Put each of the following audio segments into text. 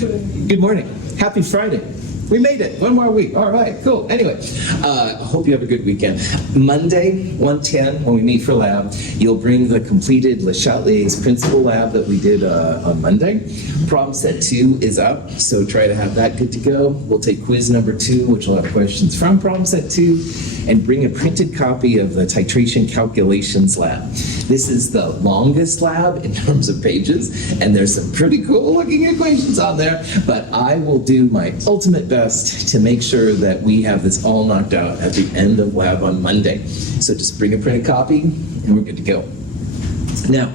Good morning. Happy Friday. We made it. One more week. All right, cool. Anyway, I hope you have a good weekend. Monday, 1:10, when we meet for lab, you'll bring the completed Le Chatelier's principal lab that we did on Monday. Problem set 2 is up, so try to have that good to go. We'll take quiz number 2, which will have questions from problem set 2, and bring a printed copy of the titration calculations lab. This is the longest lab in terms of pages, and there's some pretty cool looking equations on there, but I will do my ultimate best to make sure that we have this all knocked out at the end of lab on Monday. So just bring a printed copy, and we're good to go. Now,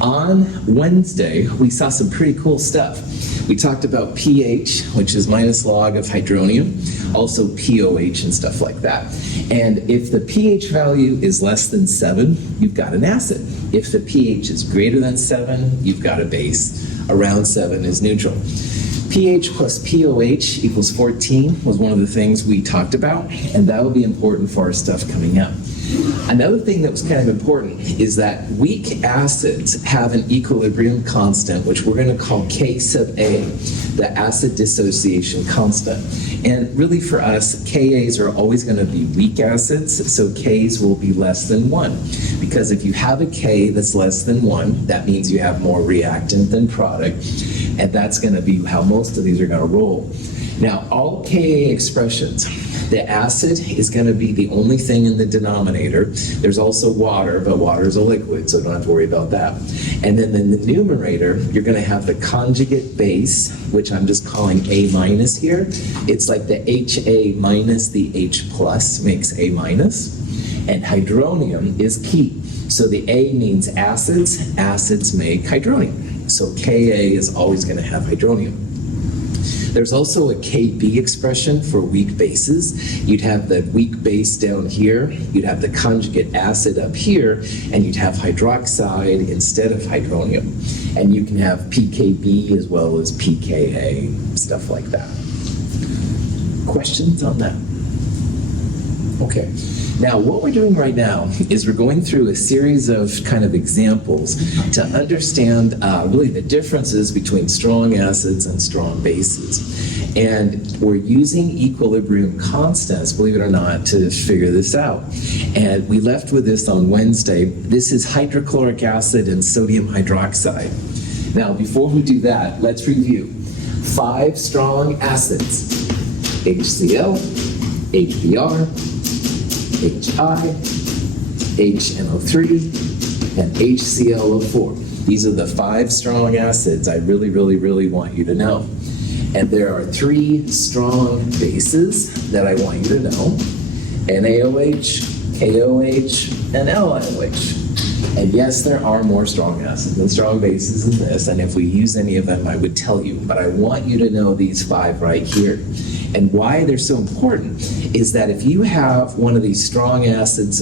on Wednesday, we saw some pretty cool stuff. We talked about pH, which is minus log of hydronium, also pOH and stuff like that. And if the pH value is less than 7, you've got an acid. If the pH is greater than 7, you've got a base. Around 7 is neutral. pH plus pOH equals 14 was one of the things we talked about, and that will be important for our stuff coming up. Another thing that was kind of important is that weak acids have an equilibrium constant, which we're going to call K sub A, the acid dissociation constant. And really for us, Kas are always going to be weak acids, so Ks will be less than 1. Because if you have a K that's less than 1, that means you have more reactant than product, and that's going to be how most of these are going to roll. Now, all Ka expressions, the acid is going to be the only thing in the denominator. There's also water, but water is a liquid, so don't have to worry about that. And then in the numerator, you're going to have the conjugate base, which I'm just calling A minus here. It's like the HA minus the H plus makes A minus. And hydronium is key. So the A means acids, acids make hydronium. So Ka is always going to have hydronium. There's also a Kb expression for weak bases. You'd have the weak base down here, you'd have the conjugate acid up here, and you'd have hydroxide instead of hydronium. And you can have pKb as well as pKa, stuff like that. Questions on that? Okay. Now, what we're doing right now is we're going through a series of kind of examples to understand really the differences between strong acids and strong bases. And we're using equilibrium constants, believe it or not, to figure this out. And we left with this on Wednesday. This is hydrochloric acid and sodium hydroxide. Now, before we do that, let's review. 5 strong acids: HCl, HBr, HI, HNO3, and HClO4. These are the 5 strong acids I really, really, really want you to know. And there are 3 strong bases that I want you to know: NaOH, KOH, and LiOH. And yes, there are more strong acids and strong bases in this, and if we use any of them, I would tell you. But I want you to know these 5 right here. And why they're so important is that if you have one of these strong acids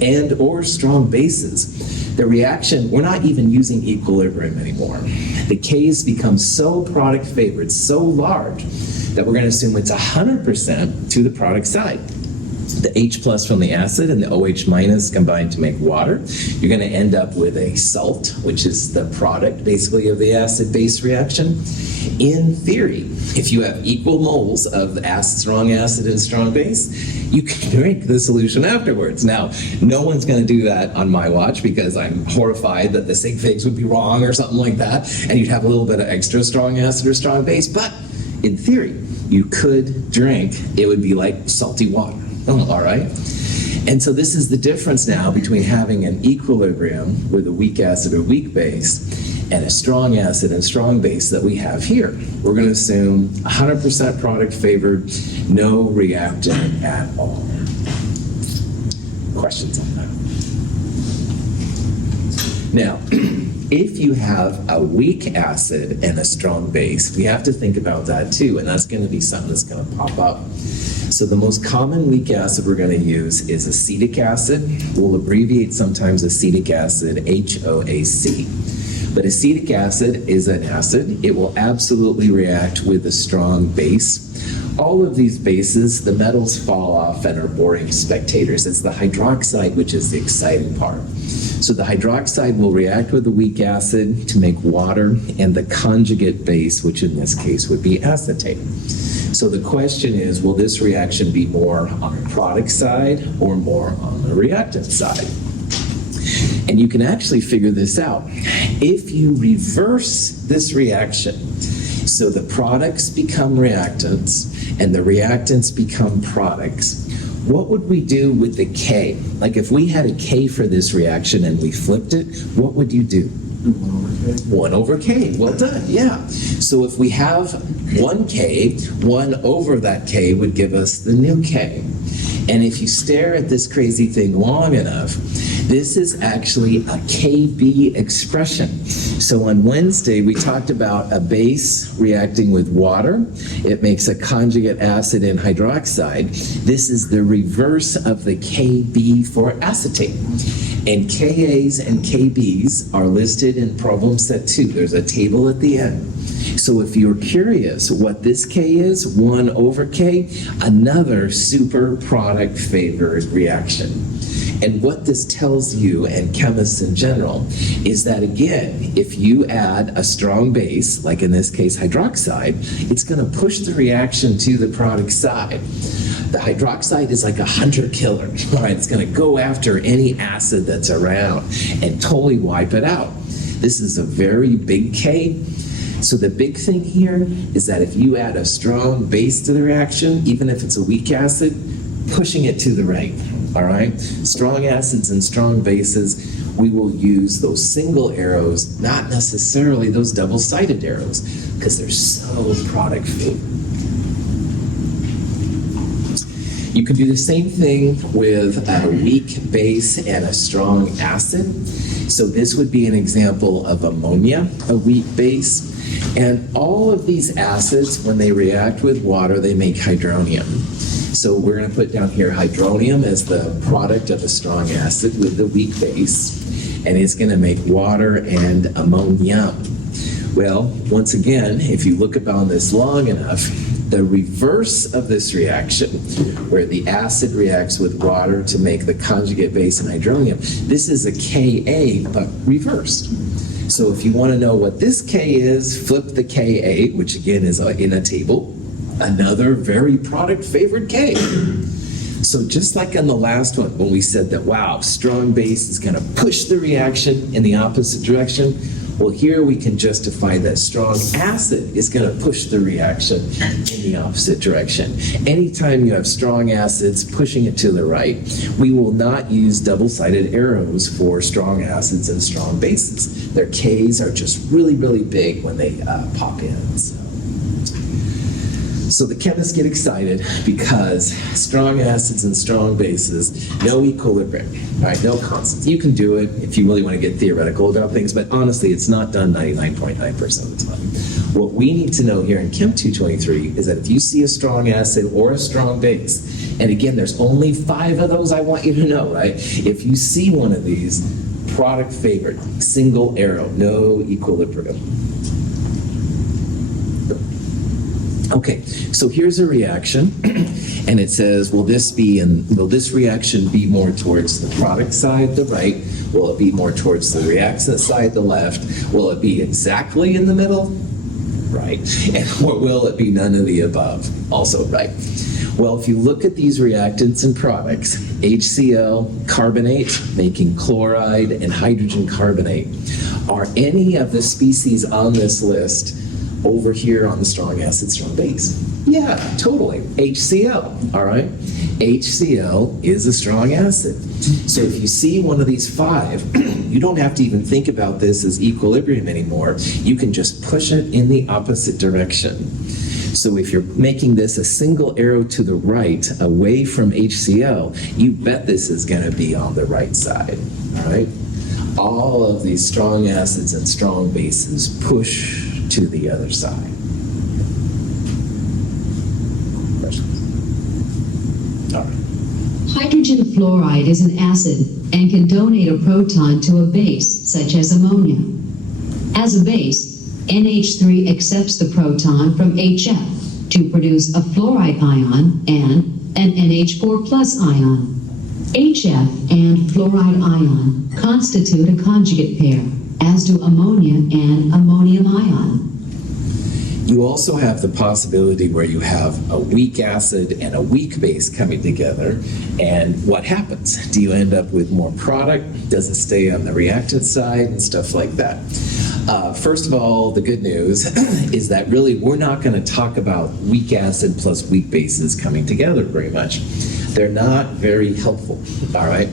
and or strong bases, the reaction, we're not even using equilibrium anymore. The Ks become so product favored, so large, that we're going to assume it's 100% to the product side. The H plus from the acid and the OH minus combine to make water. You're going to end up with a salt, which is the product basically of the acid-base reaction. In theory, if you have equal moles of strong acid and strong base, you can drink the solution afterwards. Now, no one's going to do that on my watch because I'm horrified that the sig figs would be wrong or something like that, and you'd have a little bit of extra strong acid or strong base. But in theory, you could drink. It would be like salty water. Oh, all right. And so this is the difference now between having an equilibrium with a weak acid or weak base and a strong acid and strong base that we have here. We're going to assume 100% product favored, no reactant at all. Questions on that? Now, if you have a weak acid and a strong base, we have to think about that too, and that's going to be something that's going to pop up. So the most common weak acid we're going to use is acetic acid. We'll abbreviate sometimes acetic acid, HOAC. But acetic acid is an acid. It will absolutely react with a strong base. All of these bases, the metals fall off and are boring spectators. It's the hydroxide which is the exciting part. So the hydroxide will react with the weak acid to make water and the conjugate base, which in this case would be acetate. So the question is, will this reaction be more on the product side or more on the reactant side? And you can actually figure this out. If you reverse this reaction, so the products become reactants and the reactants become products, what would we do with the K? Like if we had a K for this reaction and we flipped it, what would you do? 1 over K. Well done, yeah. So if we have 1K, 1 over that K would give us the new K. And if you stare at this crazy thing long enough, this is actually a KB expression. So on Wednesday, we talked about a base reacting with water. It makes a conjugate acid and hydroxide. This is the reverse of the KB for acetate. And KAs and KBs are listed in problem set 2. There's a table at the end. So if you're curious what this K is, 1 over K, another super product favored reaction. And what this tells you, and chemists in general, is that again, if you add a strong base, like in this case hydroxide, it's going to push the reaction to the product side. The hydroxide is like a hunter killer, right? It's going to go after any acid that's around and totally wipe it out. This is a very big K. So the big thing here is that if you add a strong base to the reaction, even if it's a weak acid, pushing it to the right, all right? Strong acids and strong bases, we will use those single arrows, not necessarily those double-sided arrows, because they're so product favored. You can do the same thing with a weak base and a strong acid. So this would be an example of ammonia, a weak base. And all of these acids, when they react with water, they make hydronium. So we're going to put down here hydronium as the product of a strong acid with the weak base. And it's going to make water and ammonia. Well, once again, if you look upon this long enough, the reverse of this reaction, where the acid reacts with water to make the conjugate base and hydronium, this is a Ka, but reversed. So if you want to know what this K is, flip the Ka, which again is in a table, another very product favored K. So just like on the last one, when we said that, wow, strong base is going to push the reaction in the opposite direction, well, here we can justify that strong acid is going to push the reaction in the opposite direction. Anytime you have strong acids pushing it to the right, we will not use double-sided arrows for strong acids and strong bases. Their Ks are just really, really big when they pop in. So the chemists get excited because strong acids and strong bases, no equilibrium, all right, no constants. You can do it if you really want to get theoretical about things, but honestly, it's not done 99.9% of the time. What we need to know here in Chem 223 is that if you see a strong acid or a strong base, and again, there's only 5 of those I want you to know, right? If you see one of these, product favored, single arrow, no equilibrium. Okay, so here's a reaction, and it says, will this reaction be more towards the product side, the right? Will it be more towards the reactant side, the left? Will it be exactly in the middle? Right. And or will it be none of the above? Also right. Well, if you look at these reactants and products, HCl, carbonate, making chloride, and hydrogen carbonate, are any of the species on this list over here on the strong acid, strong base? Yeah, totally. HCl, all right? HCl is a strong acid. So if you see one of these 5, you don't have to even think about this as equilibrium anymore. You can just push it in the opposite direction. So if you're making this a single arrow to the right, away from HCl, you bet this is going to be on the right side, all right? All of these strong acids and strong bases push to the other side. Questions? All right. Hydrogen fluoride is an acid and can donate a proton to a base, such as ammonia. As a base, NH3 accepts the proton from HF to produce a fluoride ion and an NH4+ ion. HF and fluoride ion constitute a conjugate pair, as do ammonia and ammonium ion. You also have the possibility where you have a weak acid and a weak base coming together, and what happens? Do you end up with more product? Does it stay on the reactant side and stuff like that? First of all, the good news is that really we're not going to talk about weak acid plus weak bases coming together very much. They're not very helpful, all right?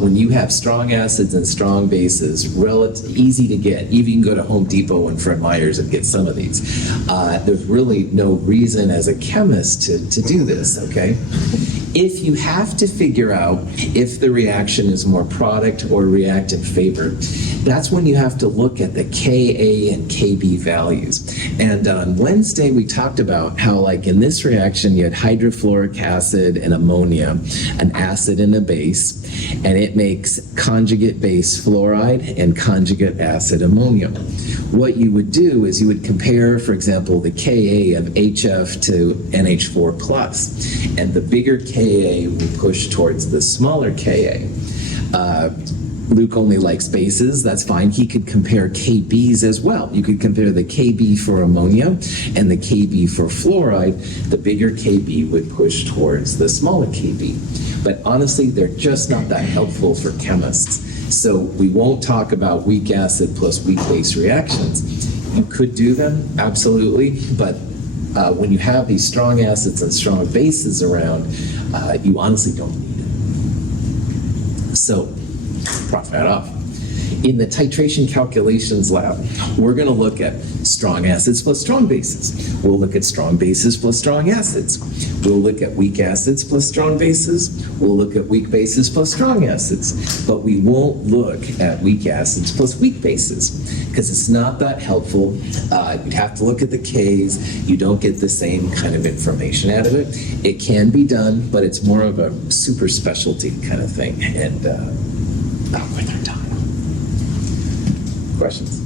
When you have strong acids and strong bases, easy to get. Even you can go to Home Depot and Fred Meyer's and get some of these. There's really no reason as a chemist to do this, okay? If you have to figure out if the reaction is more product or reactant favored, that's when you have to look at the Ka and Kb values. And on Wednesday, we talked about how, like in this reaction, you had hydrofluoric acid and ammonia, an acid and a base, and it makes conjugate base fluoride and conjugate acid ammonium. What you would do is you would compare, for example, the Ka of HF to NH4 plus, and the bigger Ka will push towards the smaller Ka. Luke only likes bases, that's fine. He could compare KBs as well. You could compare the KB for ammonia and the KB for fluoride. The bigger KB would push towards the smaller KB. But honestly, they're just not that helpful for chemists. So we won't talk about weak acid plus weak base reactions. You could do them, absolutely, but when you have these strong acids and strong bases around, you honestly don't need it. So, cross that off. In the titration calculations lab, we're going to look at strong acids plus strong bases. We'll look at strong bases plus strong acids. We'll look at weak acids plus strong bases. We'll look at weak bases plus strong acids. But we won't look at weak acids plus weak bases because it's not that helpful. You'd have to look at the Ks. You don't get the same kind of information out of it. It can be done, but it's more of a super specialty kind of thing. And not worth our time. Questions?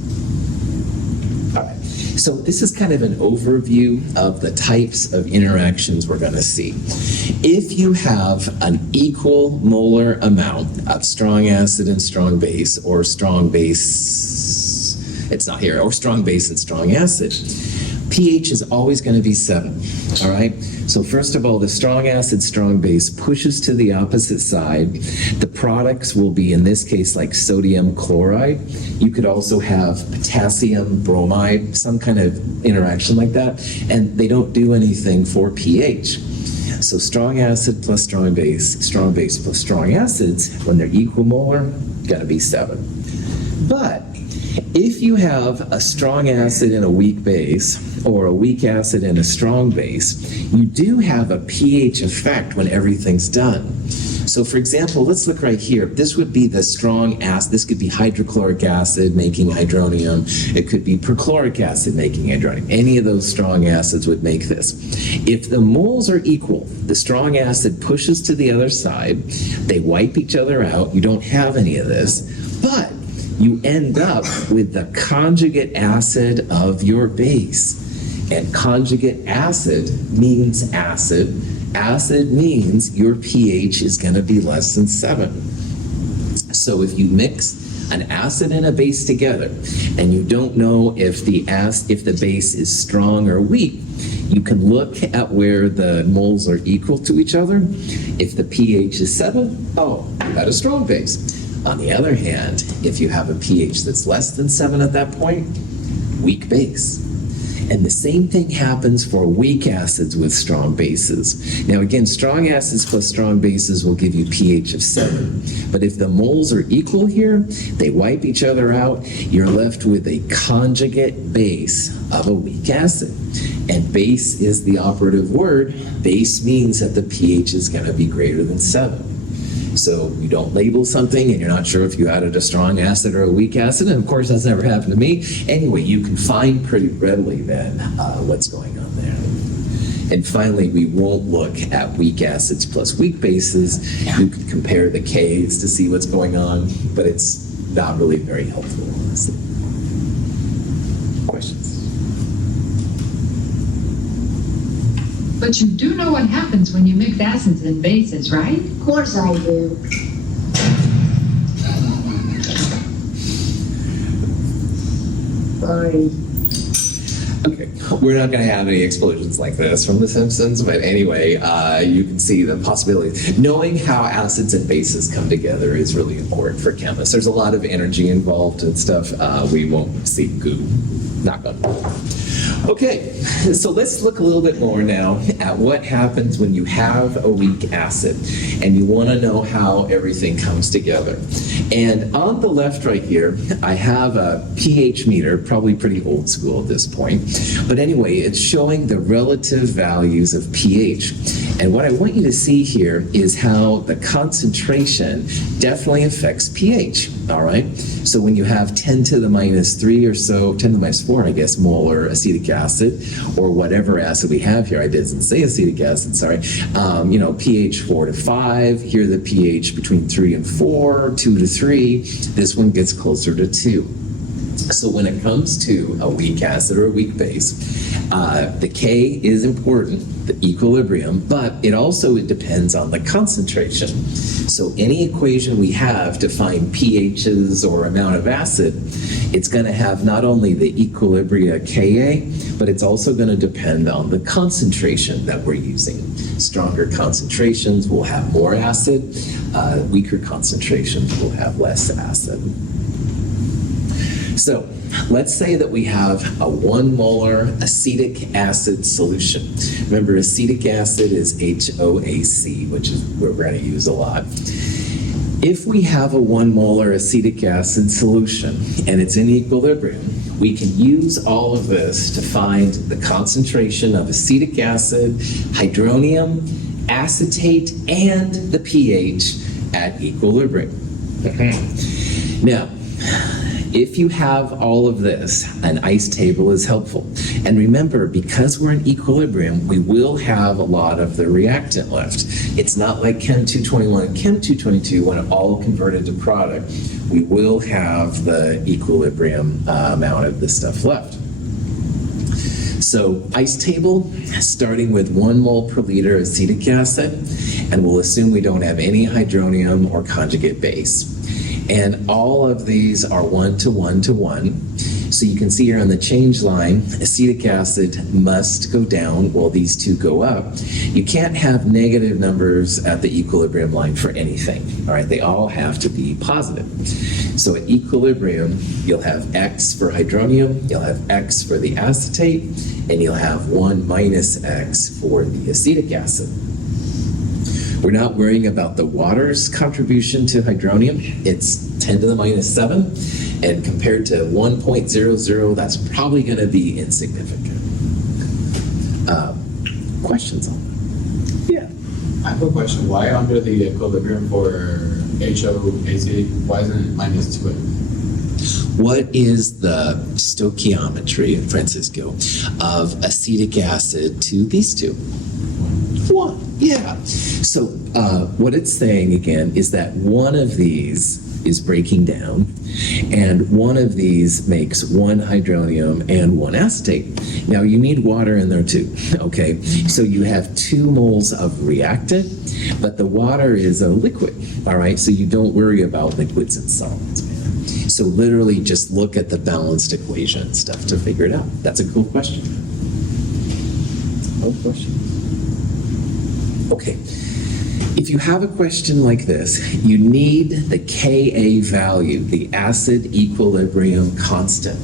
All right. So this is kind of an overview of the types of interactions we're going to see. If you have an equal molar amount of strong acid and strong base, or strong base, it's not here, or strong base and strong acid, pH is always going to be 7, all right? So first of all, the strong acid, strong base pushes to the opposite side. The products will be, in this case, like sodium chloride. You could also have potassium bromide, some kind of interaction like that, and they don't do anything for pH. So strong acid plus strong base plus strong acids, when they're equimolar, gotta be 7. But if you have a strong acid and a weak base, or a weak acid and a strong base, you do have a pH effect when everything's done. So for example, let's look right here. This would be the strong acid. This could be hydrochloric acid making hydronium. It could be perchloric acid making hydronium. Any of those strong acids would make this. If the moles are equal, the strong acid pushes to the other side, they wipe each other out, you don't have any of this, but you end up with the conjugate acid of your base. And conjugate acid means acid. Acid means your pH is going to be less than 7. So if you mix an acid and a base together, and you don't know if the base is strong or weak, you can look at where the moles are equal to each other. If the pH is 7, oh, you had a strong base. On the other hand, if you have a pH that's less than 7 at that point, weak base. And the same thing happens for weak acids with strong bases. Now again, strong acids plus strong bases will give you pH of 7. But if the moles are equal here, they wipe each other out, you're left with a conjugate base of a weak acid. And base is the operative word. Base means that the pH is going to be greater than 7. So you don't label something and you're not sure if you added a strong acid or a weak acid, and of course that's never happened to me. Anyway, you can find pretty readily then what's going on there. And finally, we won't look at weak acids plus weak bases. You can compare the Ks to see what's going on, but it's not really very helpful, honestly. Questions? But you do know what happens when you mix acids and bases, right? Of course I do. Sorry. Okay, we're not going to have any explosions like this from The Simpsons, but anyway, you can see the possibilities. Knowing how acids and bases come together is really important for chemists. There's a lot of energy involved and stuff. We won't see goo. Not going to. Okay, so let's look a little bit more now at what happens when you have a weak acid and you want to know how everything comes together. And on the left right here, I have a pH meter, probably pretty old school at this point. But anyway, it's showing the relative values of pH. And what I want you to see here is how the concentration definitely affects pH, all right? So when you have 10 to the minus 3 or so, 10 to the minus 4, I guess, molar acetic acid, or whatever acid we have here, I didn't say acetic acid, sorry, pH 4 to 5, here the pH between 3 and 4, 2 to 3, this one gets closer to 2. So when it comes to a weak acid or a weak base, the K is important, the equilibrium, but it also depends on the concentration. So any equation we have to find pHs or amount of acid, it's going to have not only the equilibria Ka, but it's also going to depend on the concentration that we're using. Stronger concentrations will have more acid, weaker concentrations will have less acid. So let's say that we have a 1 molar acetic acid solution. Remember, acetic acid is HOAC, which is what we're going to use a lot. If we have a 1 molar acetic acid solution and it's in equilibrium, we can use all of this to find the concentration of acetic acid, hydronium, acetate, and the pH at equilibrium. Now, if you have all of this, an ice table is helpful. And remember, because we're in equilibrium, we will have a lot of the reactant left. It's not like Chem 221 and Chem 222 when it all converted to product. We will have the equilibrium amount of this stuff left. So ice table, starting with 1 mole per liter acetic acid, and we'll assume we don't have any hydronium or conjugate base. And all of these are 1 to 1 to 1. So you can see here on the change line, acetic acid must go down while these two go up. You can't have negative numbers at the equilibrium line for anything, all right? They all have to be positive. So at equilibrium, you'll have X for hydronium, you'll have X for the acetate, and you'll have 1 minus X for the acetic acid. We're not worrying about the water's contribution to hydronium. It's 10 to the minus 7, and compared to 1.00, that's probably going to be insignificant. Questions on that? Yeah. I have a question. Why under the equilibrium for HOAC, why isn't it minus 2? What is the stoichiometry, Francisco, of acetic acid to these two? 1. Yeah. So what it's saying again is that one of these is breaking down, and one of these makes 1 hydronium and 1 acetate. Now you need water in there too, okay? So you have 2 moles of reactant, but the water is a liquid, all right? So you don't worry about liquids and solids, man. So literally just look at the balanced equation stuff to figure it out. That's a cool question. Cool question. Okay. If you have a question like this, you need the Ka value, the acid equilibrium constant.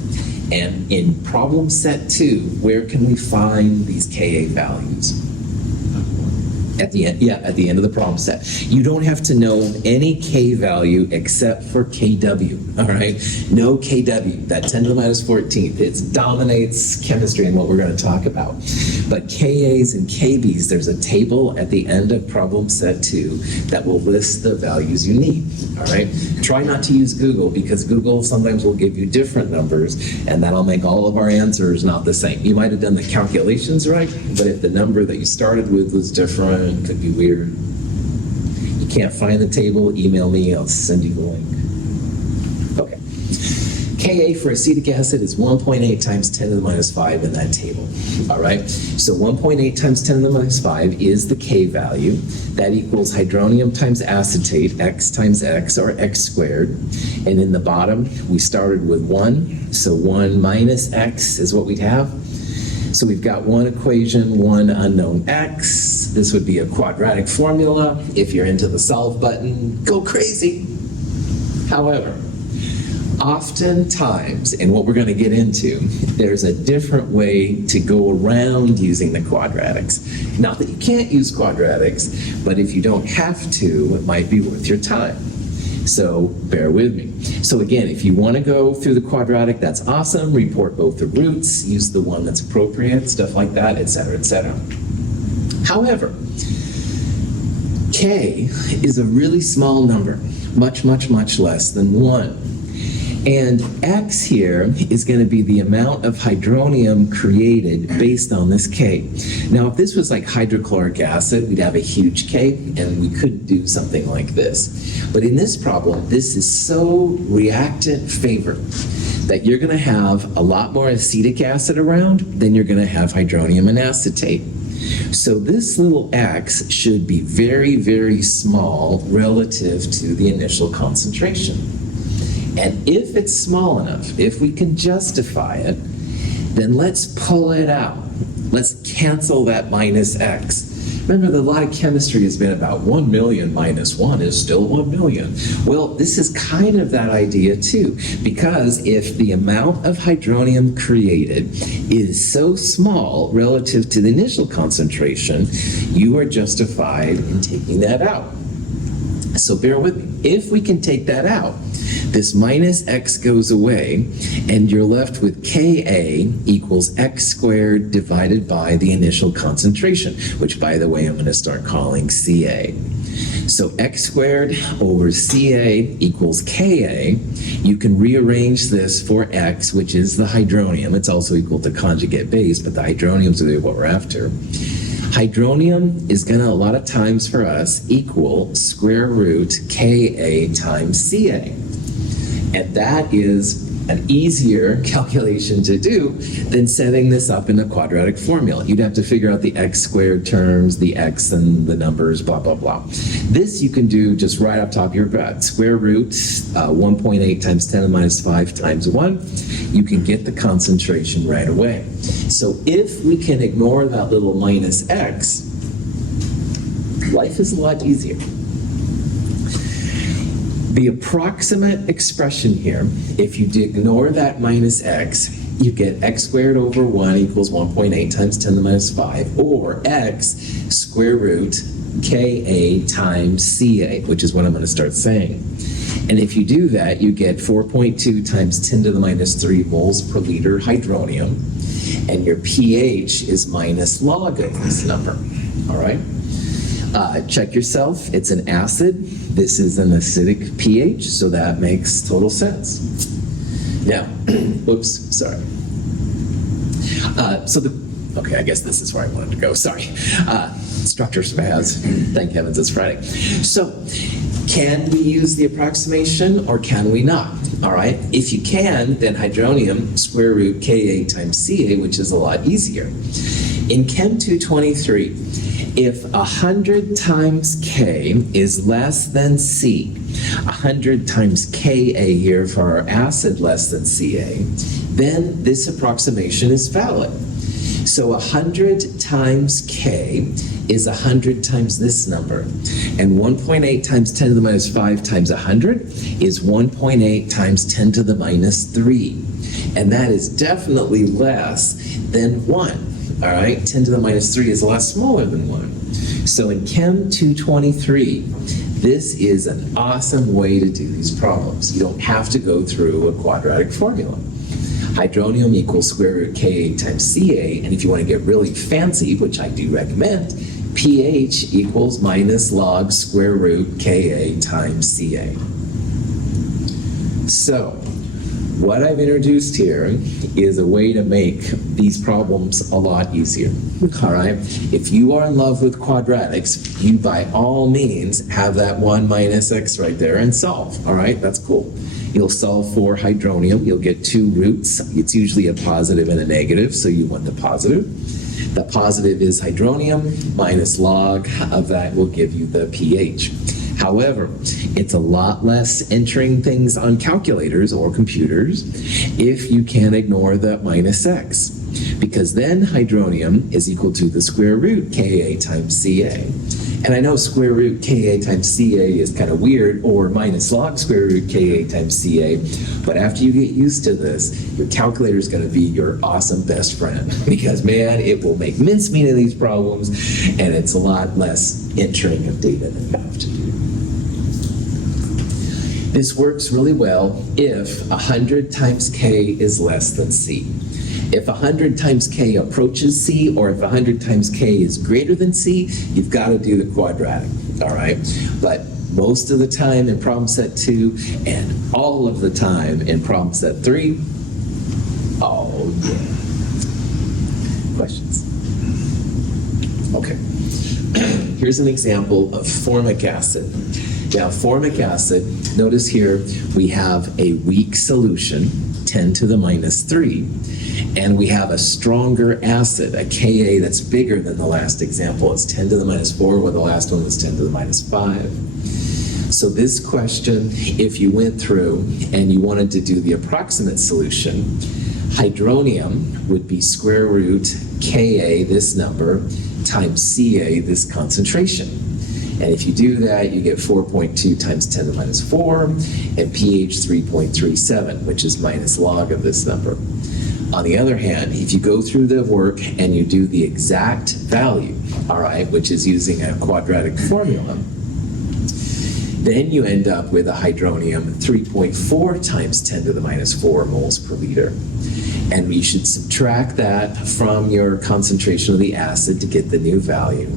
And in problem set 2, where can we find these Ka values? At the end, yeah, at the end of the problem set. You don't have to know any K value except for Kw, all right? No Kw, that 10 to the minus 14th. It dominates chemistry and what we're going to talk about. But Kas and Kbs, there's a table at the end of problem set 2 that will list the values you need, all right? Try not to use Google, because Google sometimes will give you different numbers, and that'll make all of our answers not the same. You might have done the calculations right, but if the number that you started with was different, it could be weird. You can't find the table, email me, I'll send you the link. Okay. Ka for acetic acid is 1.8 times 10 to the minus 5 in that table. All right? So 1.8 times 10 to the minus 5 is the K value. That equals hydronium times acetate, X times X, or X squared. And in the bottom, we started with 1. So 1 minus X is what we'd have. So we've got one equation, one unknown X. This would be a quadratic formula. If you're into the solve button, go crazy. However, oftentimes, and what we're going to get into, there's a different way to go around using the quadratics. Not that you can't use quadratics, but if you don't have to, it might be worth your time. So bear with me. So again, if you want to go through the quadratic, that's awesome. Report both the roots, use the one that's appropriate, stuff like that, etc., etc. However, K is a really small number, much, much, much less than 1. And X here is going to be the amount of hydronium created based on this K. Now, if this was like hydrochloric acid, we'd have a huge K, and we could do something like this. But in this problem, this is so reactant favored that you're going to have a lot more acetic acid around than you're going to have hydronium and acetate. So this little X should be very, very small relative to the initial concentration. And if it's small enough, if we can justify it, then let's pull it out. Let's cancel that minus X. Remember, a lot of chemistry has been about 1 million minus 1 is still 1 million. Well, this is kind of that idea too, because if the amount of hydronium created is so small relative to the initial concentration, you are justified in taking that out. So bear with me. If we can take that out, this minus X goes away, and you're left with Ka equals X squared divided by the initial concentration, which, by the way, I'm going to start calling Ca. So X squared over Ca equals Ka. You can rearrange this for X, which is the hydronium. It's also equal to conjugate base, but the hydronium is really what we're after. Hydronium is going to, a lot of times for us, equal square root Ka times Ca. And that is an easier calculation to do than setting this up in a quadratic formula. You'd have to figure out the X squared terms, the X and the numbers, blah, blah, blah. This you can do just right up top of your butt. Square root 1.8 times 10 to the minus 5 times 1. You can get the concentration right away. So if we can ignore that little minus X, life is a lot easier. The approximate expression here, if you ignore that minus X, you get X squared over 1 equals 1.8 times 10 to the minus 5, or X square root Ka times Ca, which is what I'm going to start saying. And if you do that, you get 4.2 times 10 to the minus 3 moles per liter hydronium, and your pH is minus log of this number, all right? Check yourself, it's an acid. This is an acidic pH, so that makes total sense. Now, oops, sorry. Okay, I guess this is where I wanted to go, sorry. Structure spaz, thank heavens it's Friday. So, can we use the approximation or can we not? All right, if you can, then hydronium square root Ka times Ca, which is a lot easier. In Chem 223, if 100 times K is less than C, 100 times Ka here for our acid less than Ca, then this approximation is valid. So 100 times K is 100 times this number. And 1.8 times 10 to the minus 5 times 100 is 1.8 times 10 to the minus 3. And that is definitely less than 1. All right, 10 to the minus 3 is a lot smaller than 1. So in Chem 223, this is an awesome way to do these problems. You don't have to go through a quadratic formula. Hydronium equals square root Ka times Ca, and if you want to get really fancy, which I do recommend, pH equals minus log square root Ka times Ca. So, what I've introduced here is a way to make these problems a lot easier. All right? If you are in love with quadratics, you by all means have that 1 minus x right there and solve. All right? That's cool. You'll solve for hydronium. You'll get two roots. It's usually a positive and a negative, so you want the positive. The positive is hydronium, minus log of that will give you the pH. However, it's a lot less entering things on calculators or computers if you can ignore the minus x, because then hydronium is equal to the square root Ka times Ca. And I know square root Ka times Ca is kind of weird, or minus log square root Ka times Ca, but after you get used to this, your calculator is going to be your awesome best friend, because man, it will make mincemeat of these problems, and it's a lot less entering of data than you have to do. This works really well if 100 times k is less than c. If 100 times k approaches c, or if 100 times k is greater than c, you've got to do the quadratic, all right? But most of the time in problem set 2 and all of the time in problem set 3, oh yeah. Questions? Okay. Here's an example of formic acid. Now, formic acid, notice here we have a weak solution, 10 to the minus 3, and we have a stronger acid, a Ka that's bigger than the last example. It's 10 to the minus 4, where the last one was 10 to the minus 5. So this question, if you went through and you wanted to do the approximate solution, hydronium would be square root Ka, this number, times Ca, this concentration. And if you do that, you get 4.2 times 10 to the minus 4, and pH 3.37, which is minus log of this number. On the other hand, if you go through the work and you do the exact value, all right, which is using a quadratic formula, then you end up with a hydronium 3.4 times 10 to the minus 4 moles per liter. And you should subtract that from your concentration of the acid to get the new value.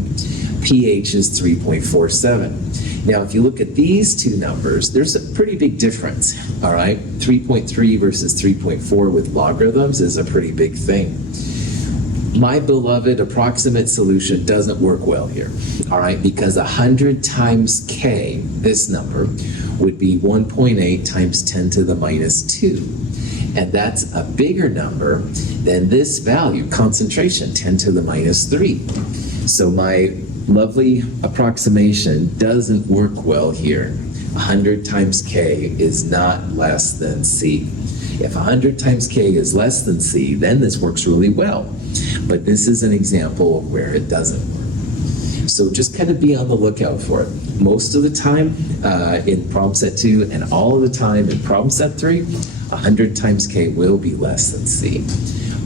pH is 3.47. Now, if you look at these two numbers, there's a pretty big difference, all right? 3.3 versus 3.4 with logarithms is a pretty big thing. My beloved approximate solution doesn't work well here, all right? Because 100 times K, this number, would be 1.8 times 10 to the minus 2. And that's a bigger number than this value, concentration, 10 to the minus 3. So my lovely approximation doesn't work well here. 100 times k is not less than c. If 100 times k is less than c, then this works really well. But this is an example where it doesn't work. So just kind of be on the lookout for it. Most of the time in problem set 2 and all of the time in problem set 3, 100 times k will be less than c.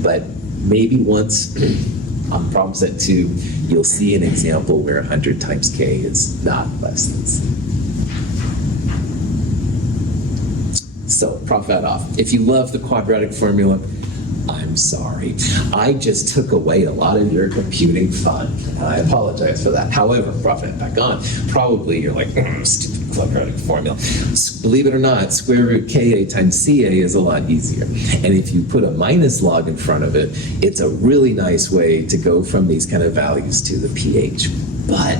But maybe once on problem set 2, you'll see an example where 100 times k is not less than c. So, profit off. If you love the quadratic formula, I'm sorry. I just took away a lot of your computing fun. I apologize for that. However, profit back on. Probably you're like, stupid quadratic formula. Believe it or not, square root Ka times Ca is a lot easier. And if you put a minus log in front of it, it's a really nice way to go from these kind of values to the pH. But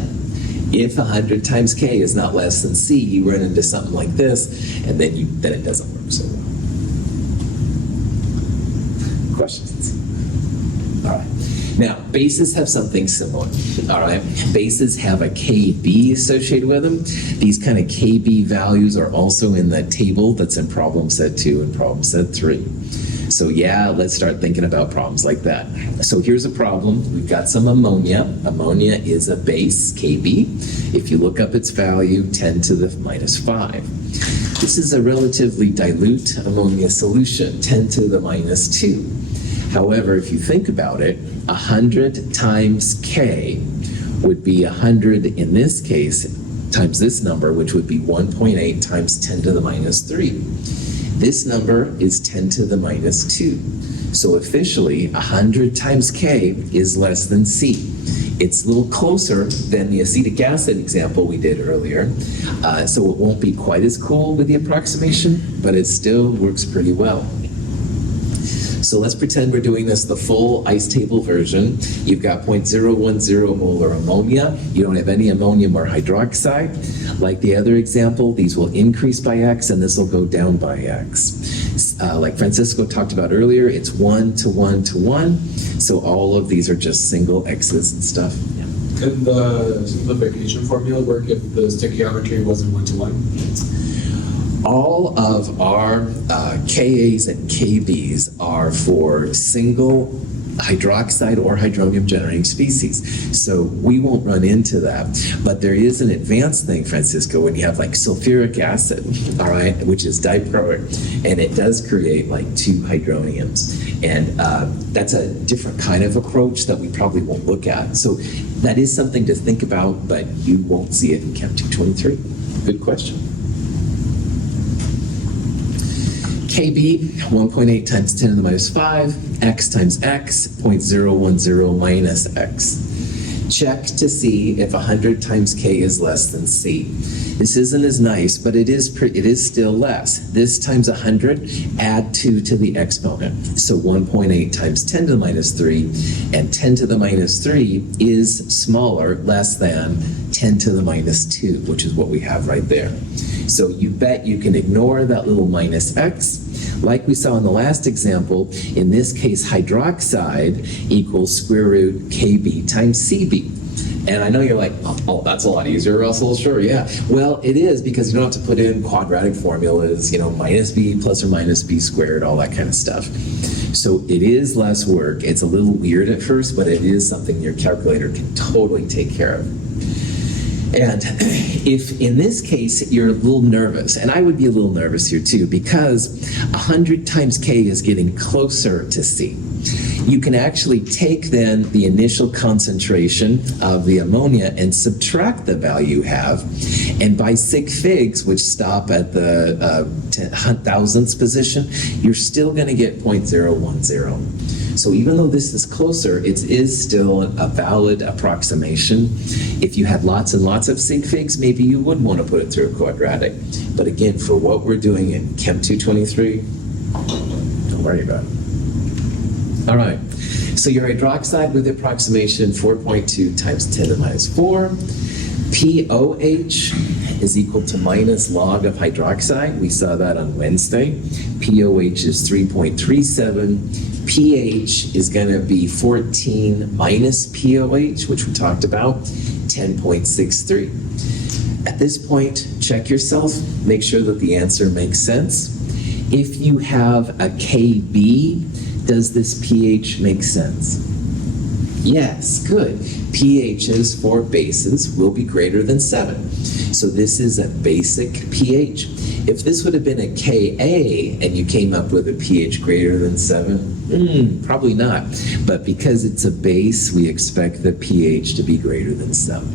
if 100 times K is not less than C, you run into something like this, and then it doesn't work so well. Questions? All right. Now, bases have something similar, all right? Bases have a KB associated with them. These kind of KB values are also in the table that's in problem set 2 and problem set 3. So yeah, let's start thinking about problems like that. So here's a problem. We've got some ammonia. Ammonia is a base, KB. If you look up its value, 10 to the minus 5. This is a relatively dilute ammonia solution, 10 to the minus 2. However, if you think about it, 100 times K would be 100 in this case times this number, which would be 1.8 times 10 to the minus 3. This number is 10 to the minus 2. So officially, 100 times K is less than C. It's a little closer than the acetic acid example we did earlier. So it won't be quite as cool with the approximation, but it still works pretty well. So let's pretend we're doing this the full ice table version. You've got 0.010 molar ammonia. You don't have any ammonium or hydroxide. Like the other example, these will increase by x and this will go down by x. Like Francisco talked about earlier, it's 1 to 1 to 1. So all of these are just single x's and stuff. Yeah. Could the simplification formula work if the stoichiometry wasn't 1 to 1? All of our Kas and Kbs are for single hydroxide or hydronium generating species. So we won't run into that. But there is an advanced thing, Francisco, when you have like sulfuric acid, all right, which is diproic, and it does create like 2 hydroniums. And that's a different kind of approach that we probably won't look at. So that is something to think about, but you won't see it in Chem 223. Good question. KB, 1.8 times 10 to the minus 5, x times x, 0.010 minus x. Check to see if 100 times k is less than c. This isn't as nice, but it is still less. This times 100, add 2 to the exponent. So 1.8 times 10 to the minus 3, and 10 to the minus 3 is smaller, less than 10 to the minus 2, which is what we have right there. So you bet you can ignore that little minus x. Like we saw in the last example, in this case, hydroxide equals square root Kb times Cb. And I know you're like, oh, that's a lot easier, Russell. Sure, yeah. Well, it is, because you don't have to put in quadratic formulas, minus b plus or minus b squared, all that kind of stuff. So it is less work. It's a little weird at first, but it is something your calculator can totally take care of. And if in this case you're a little nervous, and I would be a little nervous here too, because 100 times K is getting closer to C. You can actually take then the initial concentration of the ammonia and subtract the value you have, and by sig figs, which stop at the thousandths position, you're still going to get 0.010. So even though this is closer, it is still a valid approximation. If you had lots and lots of sig figs, maybe you would want to put it through a quadratic. But again, for what we're doing in Chem 223, don't worry about it. All right, so your hydroxide with approximation 4.2 times 10 to the minus 4. POH is equal to minus log of hydroxide. We saw that on Wednesday. POH is 3.37. pH is going to be 14 minus POH, which we talked about, 10.63. At this point, check yourself, make sure that the answer makes sense. If you have a KB, does this pH make sense? Yes, good. pHs for bases will be greater than 7. So this is a basic pH. If this would have been a Ka and you came up with a pH greater than 7, probably not. But because it's a base, we expect the pH to be greater than 7.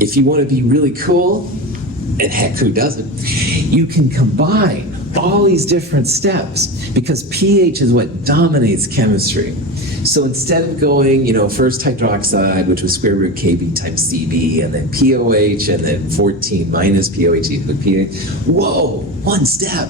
If you want to be really cool, and heck, who doesn't, you can combine all these different steps, because pH is what dominates chemistry. So instead of going, first hydroxide, which was square root Kb times Cb, and then POH, and then 14 minus POH equals pH, whoa, one step.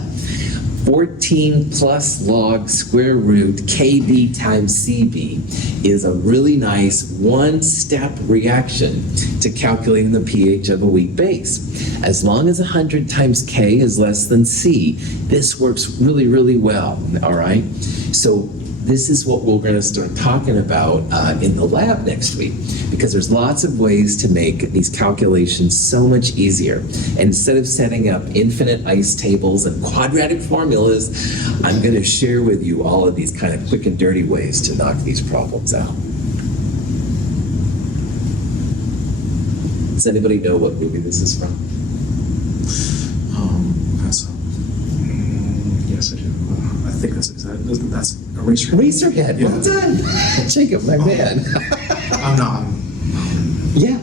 14 plus log square root Kb times Cb is a really nice one-step reaction to calculating the pH of a weak base. As long as 100 times K is less than C, this works really, really well, all right? So this is what we're going to start talking about in the lab next week, because there's lots of ways to make these calculations so much easier. And instead of setting up infinite ice tables and quadratic formulas, I'm going to share with you all of these kind of quick and dirty ways to knock these problems out. Does anybody know what movie this is from? Yes, I do. I think that's Eraserhead. Eraserhead, well done. Jacob, my man. I'm not. Yeah.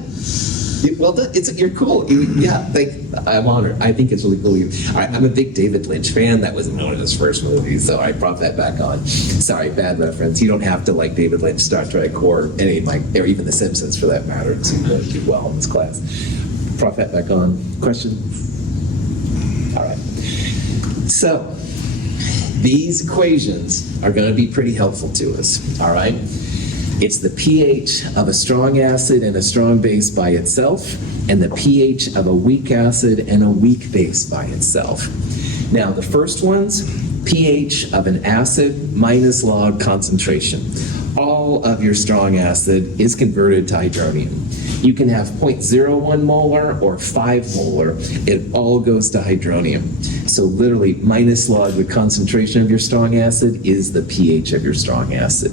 Well done. You're cool. I'm honored. I think it's really cool. All right, I'm a big David Lynch fan. That wasn't known in his first movie, so I brought that back on. Sorry, bad reference. You don't have to like David Lynch, Star Trek, or or even The Simpsons for that matter to do well in this class. Brought that back on. Question? All right. So, these equations are going to be pretty helpful to us, all right? It's the pH of a strong acid and a strong base by itself, and the pH of a weak acid and a weak base by itself. Now, the first one's pH of an acid minus log concentration. All of your strong acid is converted to hydronium. You can have 0.01 molar or 5 molar. It all goes to hydronium. So literally, minus log the concentration of your strong acid is the pH of your strong acid.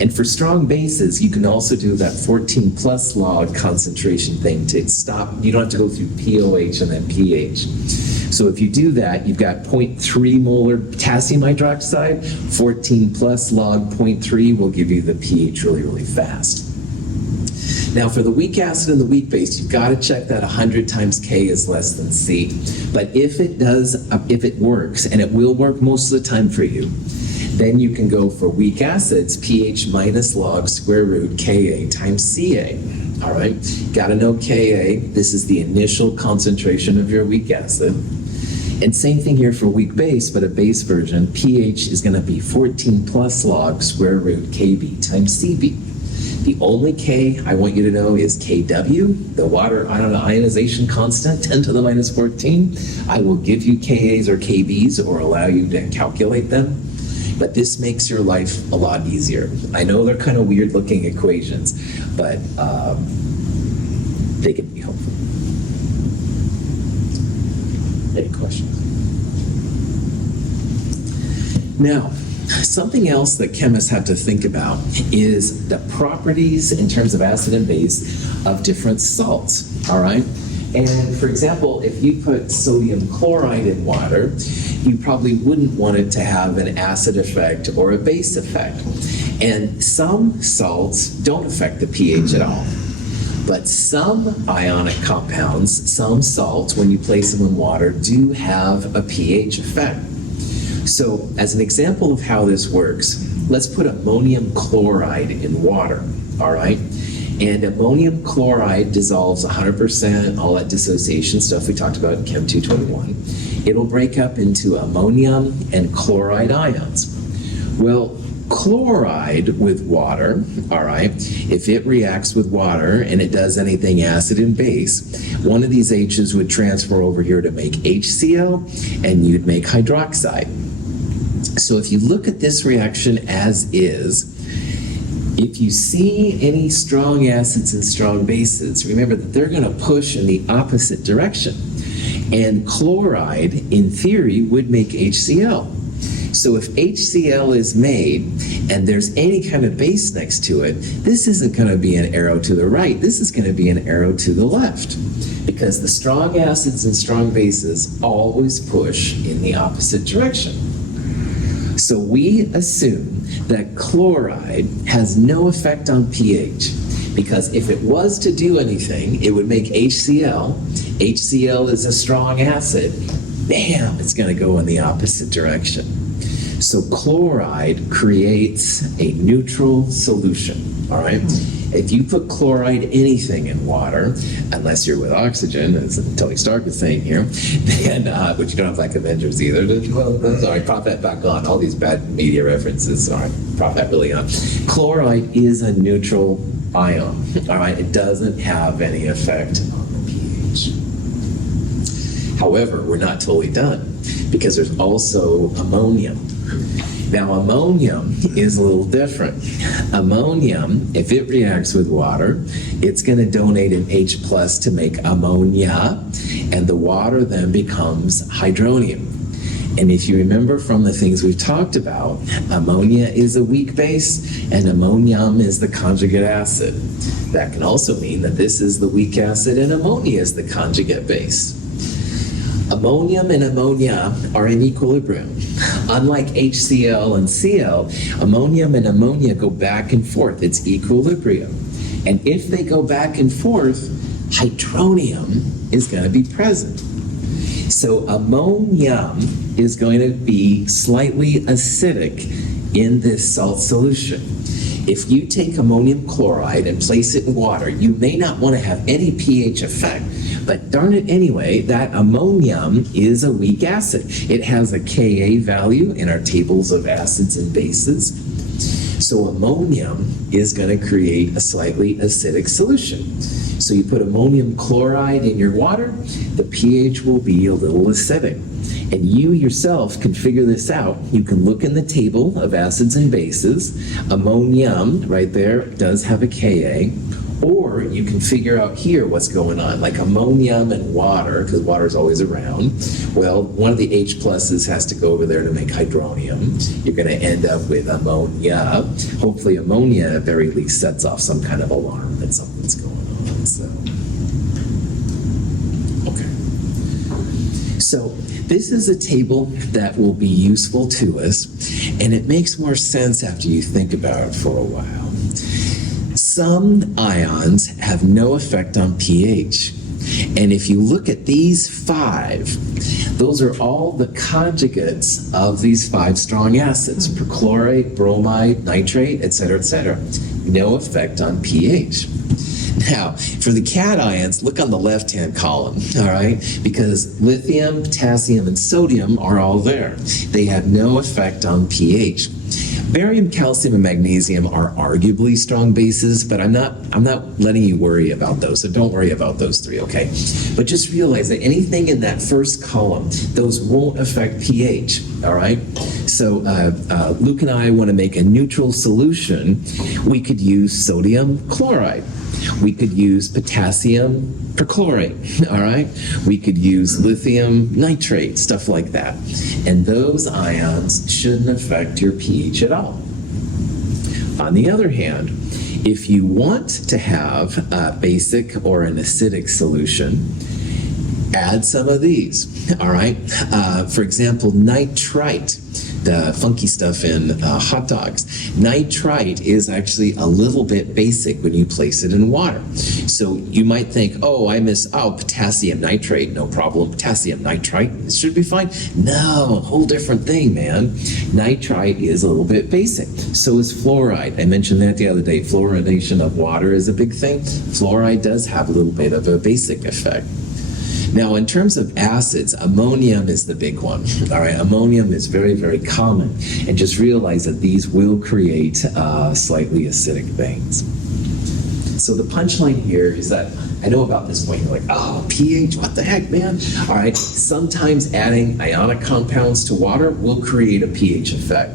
And for strong bases, you can also do that 14 plus log concentration thing to stop. You don't have to go through POH and then pH. So if you do that, you've got 0.3 molar potassium hydroxide, 14 plus log 0.3 will give you the pH really, really fast. Now for the weak acid and the weak base, you've got to check that 100 times K is less than C. But if it works, and it will work most of the time for you, then you can go for weak acids, pH minus log square root Ka times Ca. All right, got to know Ka. This is the initial concentration of your weak acid. And same thing here for weak base, but a base version, pH is going to be 14 plus log square root Kb times Cb. The only K I want you to know is Kw, the water ionization constant, 10 to the minus 14. I will give you Kas or Kbs or allow you to calculate them, but this makes your life a lot easier. I know they're kind of weird looking equations, but they can be helpful. Any questions? Now, something else that chemists have to think about is the properties in terms of acid and base of different salts, all right? And for example, if you put sodium chloride in water, you probably wouldn't want it to have an acid effect or a base effect. And some salts don't affect the pH at all. But some ionic compounds, some salts, when you place them in water, do have a pH effect. So as an example of how this works, let's put ammonium chloride in water, all right? And ammonium chloride dissolves 100%, all that dissociation stuff we talked about in Chem 221. It'll break up into ammonium and chloride ions. Well, chloride with water, all right, if it reacts with water and it does anything acid and base, one of these H's would transfer over here to make HCl, and you'd make hydroxide. So if you look at this reaction as is, if you see any strong acids and strong bases, remember that they're going to push in the opposite direction. And chloride, in theory, would make HCl. So if HCl is made and there's any kind of base next to it, this isn't going to be an arrow to the right. This is going to be an arrow to the left, because the strong acids and strong bases always push in the opposite direction. So we assume that chloride has no effect on pH, because if it was to do anything, it would make HCl. HCl is a strong acid. Bam, it's going to go in the opposite direction. So chloride creates a neutral solution, all right? If you put chloride anything in water, unless you're with oxygen, as Tony Stark is saying here, then, but you don't have like Avengers either. Well, sorry, prop that back on. All these bad media references, sorry, prop that really on. Chloride is a neutral ion, all right? It doesn't have any effect on the pH. However, we're not totally done, because there's also ammonium. Now, ammonium is a little different. Ammonium, if it reacts with water, it's going to donate an H plus to make ammonia, and the water then becomes hydronium. And if you remember from the things we've talked about, ammonia is a weak base, and ammonium is the conjugate acid. That can also mean that this is the weak acid, and ammonia is the conjugate base. Ammonium and ammonia are in equilibrium. Unlike HCl and Cl, ammonium and ammonia go back and forth. It's equilibrium. And if they go back and forth, hydronium is going to be present. So ammonium is going to be slightly acidic in this salt solution. If you take ammonium chloride and place it in water, you may not want to have any pH effect, but darn it anyway, that ammonium is a weak acid. It has a Ka value in our tables of acids and bases. So ammonium is going to create a slightly acidic solution. So you put ammonium chloride in your water, the pH will be a little acidic. And you yourself can figure this out. You can look in the table of acids and bases. Ammonium, right there, does have a Ka. Or you can figure out here what's going on, like ammonium and water, because water is always around. Well, one of the H pluses has to go over there to make hydronium. You're going to end up with ammonia. Hopefully ammonia at the very least sets off some kind of alarm that something's going on. So, okay. So this is a table that will be useful to us, and it makes more sense after you think about it for a while. Some ions have no effect on pH. And if you look at these 5, those are all the conjugates of these 5 strong acids: perchlorate, bromide, nitrate, etc., etc. No effect on pH. Now, for the cations, look on the left-hand column, all right? Because lithium, potassium, and sodium are all there. They have no effect on pH. Barium, calcium, and magnesium are arguably strong bases, but I'm not letting you worry about those, so don't worry about those 3, okay? But just realize that anything in that first column, those won't affect pH, all right? So Luke and I want to make a neutral solution. We could use sodium chloride. We could use potassium perchlorate, all right? We could use lithium nitrate, stuff like that. And those ions shouldn't affect your pH at all. On the other hand, if you want to have a basic or an acidic solution, add some of these, all right? For example, nitrite, the funky stuff in hot dogs. Nitrite is actually a little bit basic when you place it in water. So you might think, potassium nitrate, no problem. Potassium nitrite, it should be fine. No, whole different thing, man. Nitrite is a little bit basic. So is fluoride. I mentioned that the other day. Fluoridation of water is a big thing. Fluoride does have a little bit of a basic effect. Now, in terms of acids, ammonium is the big one. All right, ammonium is very, very common. And just realize that these will create slightly acidic things. So the punchline here is that, I know about this point, you're like, pH, what the heck, man? All right, sometimes adding ionic compounds to water will create a pH effect.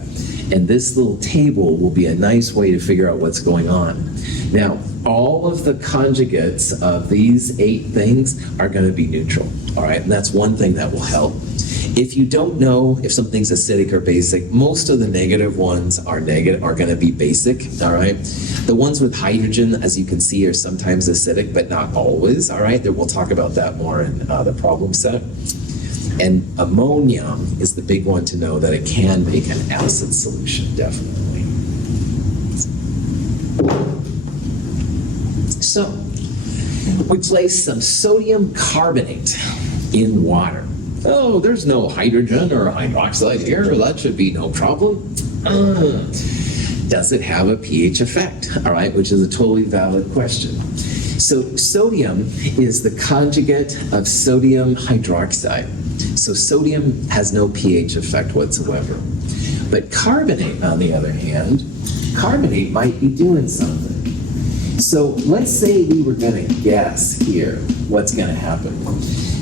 And this little table will be a nice way to figure out what's going on. Now, all of the conjugates of these 8 things are going to be neutral, all right? And that's one thing that will help. If you don't know if something's acidic or basic, most of the negative ones are going to be basic, all right? The ones with hydrogen, as you can see, are sometimes acidic, but not always, all right? We'll talk about that more in the problem set. And ammonium is the big one to know that it can make an acid solution, definitely. So, we place some sodium carbonate in water. Oh, there's no hydrogen or hydroxide here. That should be no problem. Does it have a pH effect? All right, which is a totally valid question. So sodium is the conjugate of sodium hydroxide. So sodium has no pH effect whatsoever. But carbonate, on the other hand, carbonate might be doing something. So let's say we were going to guess here what's going to happen.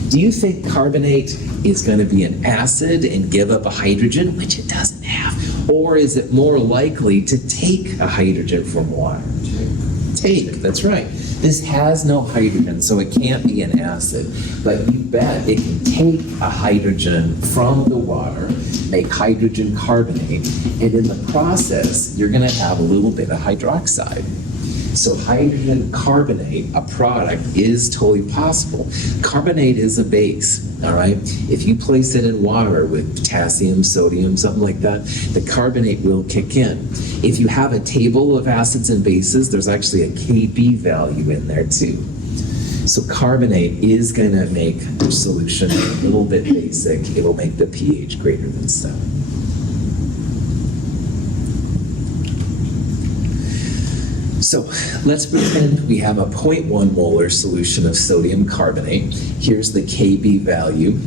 Do you think carbonate is going to be an acid and give up a hydrogen, which it doesn't have? Or is it more likely to take a hydrogen from water? Take, that's right. This has no hydrogen, so it can't be an acid. But you bet it can take a hydrogen from the water, make hydrogen carbonate, and in the process, you're going to have a little bit of hydroxide. So hydrogen carbonate, a product, is totally possible. Carbonate is a base, all right? If you place it in water with potassium, sodium, something like that, the carbonate will kick in. If you have a table of acids and bases, there's actually a Kb value in there too. So carbonate is going to make the solution a little bit basic. It will make the pH greater than 7. So let's pretend we have a 0.1 molar solution of sodium carbonate. Here's the Kb value.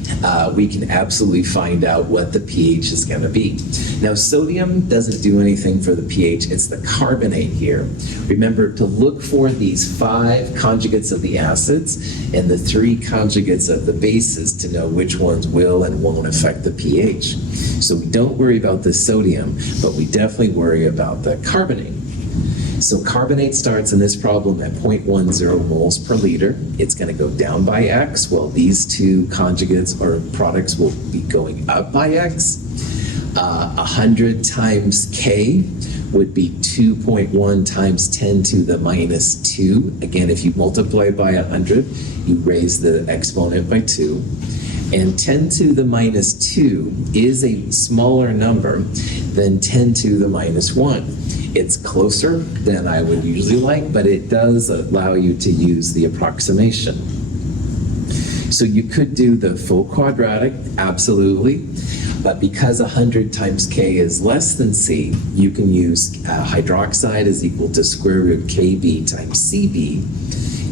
We can absolutely find out what the pH is going to be. Now, sodium doesn't do anything for the pH. It's the carbonate here. Remember to look for these 5 conjugates of the acids and the 3 conjugates of the bases to know which ones will and won't affect the pH. So we don't worry about the sodium, but we definitely worry about the carbonate. So carbonate starts in this problem at 0.10 moles per liter. It's going to go down by X. Well, these 2 conjugates or products will be going up by X. 100 times K would be 2.1 times 10 to the minus 2. Again, if you multiply by 100, you raise the exponent by 2. And 10 to the minus 2 is a smaller number than 10 to the minus 1. It's closer than I would usually like, but it does allow you to use the approximation. So you could do the full quadratic, absolutely, but because 100 times K is less than C, you can use hydroxide is equal to square root Kb times Cb.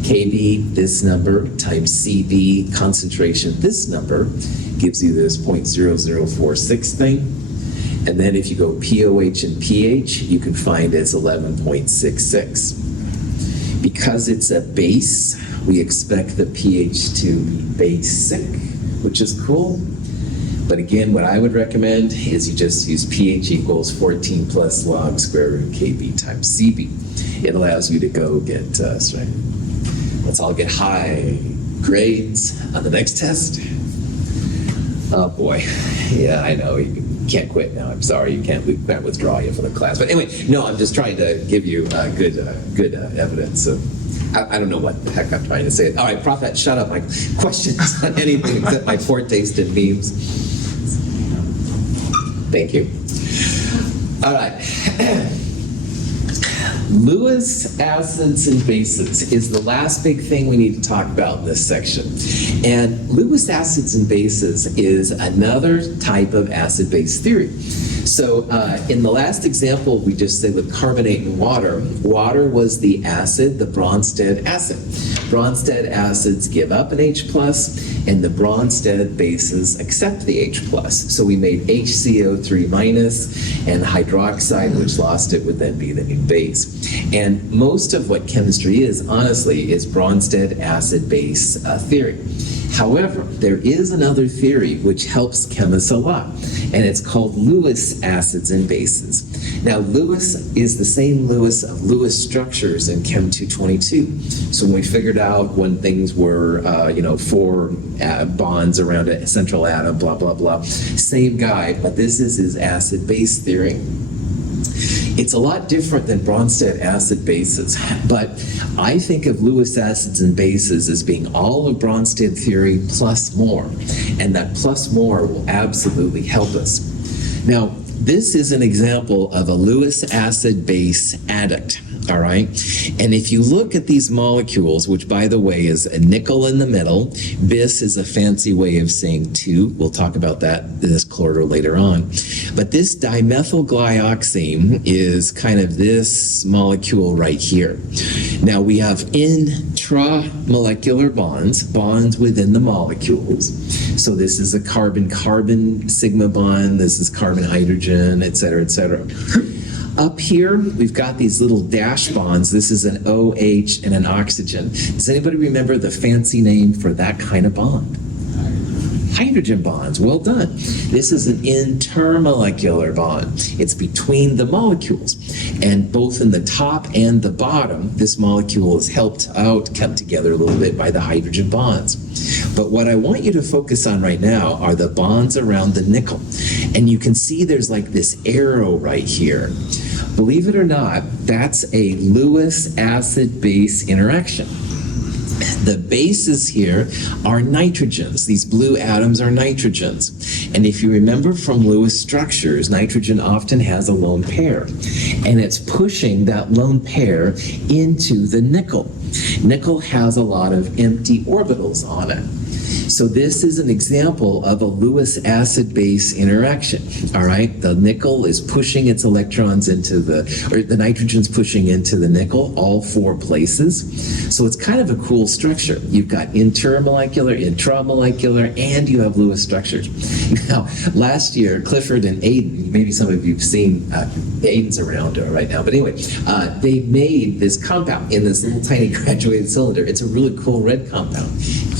Kb, this number, times Cb, concentration, this number, gives you this 0.0046 thing. And then if you go POH and pH, you can find it's 11.66. Because it's a base, we expect the pH to be basic, which is cool. But again, what I would recommend is you just use pH equals 14 plus log square root Kb times Cb. It allows you to go get, let's all get high grades on the next test. Oh boy, yeah, I know. You can't quit now. I'm sorry, we can't withdraw you from the class. But anyway, no, I'm just trying to give you good evidence. So I don't know what the heck I'm trying to say. All right, Prophet, shut up. My questions on anything except my foretaste and memes. Thank you. All right. Lewis acids and bases is the last big thing we need to talk about in this section. And Lewis acids and bases is another type of acid-base theory. So in the last example we just said with carbonate and water, water was the acid, the Bronsted acid. Bronsted acids give up an H+, and the Bronsted bases accept the H+. So we made HCO3- and hydroxide, which lost it, would then be the new base. And most of what chemistry is, honestly, is Bronsted acid-base theory. However, there is another theory which helps chemists a lot, and it's called Lewis acids and bases. Now, Lewis is the same Lewis of Lewis structures in Chem 222. So when we figured out when things were, 4 bonds around a central atom, blah, blah, blah, same guy, but this is his acid-base theory. It's a lot different than Bronsted acid bases, but I think of Lewis acids and bases as being all of Bronsted theory plus more, and that plus more will absolutely help us. Now, this is an example of a Lewis acid base adduct, all right? And if you look at these molecules, which by the way is a nickel in the middle, bis is a fancy way of saying 2. We'll talk about that in this quarter later on. But this dimethylglyoxime is kind of this molecule right here. Now we have intramolecular bonds within the molecules. So this is a carbon-carbon sigma bond, this is carbon-hydrogen, et cetera, et cetera. Up here, we've got these little dash bonds. This is an OH and an oxygen. Does anybody remember the fancy name for that kind of bond? Hydrogen bonds. Well done. This is an intermolecular bond. It's between the molecules. And both in the top and the bottom, this molecule is helped out, kept together a little bit by the hydrogen bonds. But what I want you to focus on right now are the bonds around the nickel. And you can see there's like this arrow right here. Believe it or not, that's a Lewis acid-base interaction. The bases here are nitrogens. These blue atoms are nitrogens. And if you remember from Lewis structures, nitrogen often has a lone pair. And it's pushing that lone pair into the nickel. Nickel has a lot of empty orbitals on it. So this is an example of a Lewis acid-base interaction, all right? The nickel is pushing its electrons into the nitrogen's pushing into the nickel, all 4 places. So it's kind of a cool structure. You've got intermolecular, intramolecular, and you have Lewis structures. Now, last year, Clifford and Aiden, maybe some of you have seen, Aiden's around right now, but anyway, they made this compound in this little tiny graduated cylinder. It's a really cool red compound.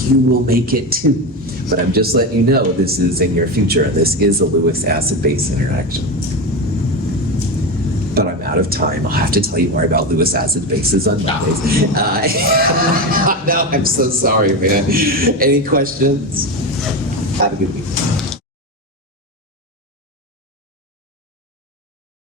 You will make it too. But I'm just letting you know this is in your future, and this is a Lewis acid-base interaction. But I'm out of time. I'll have to tell you more about Lewis acid bases on Mondays. No, I'm so sorry, man. Any questions? Have a good week.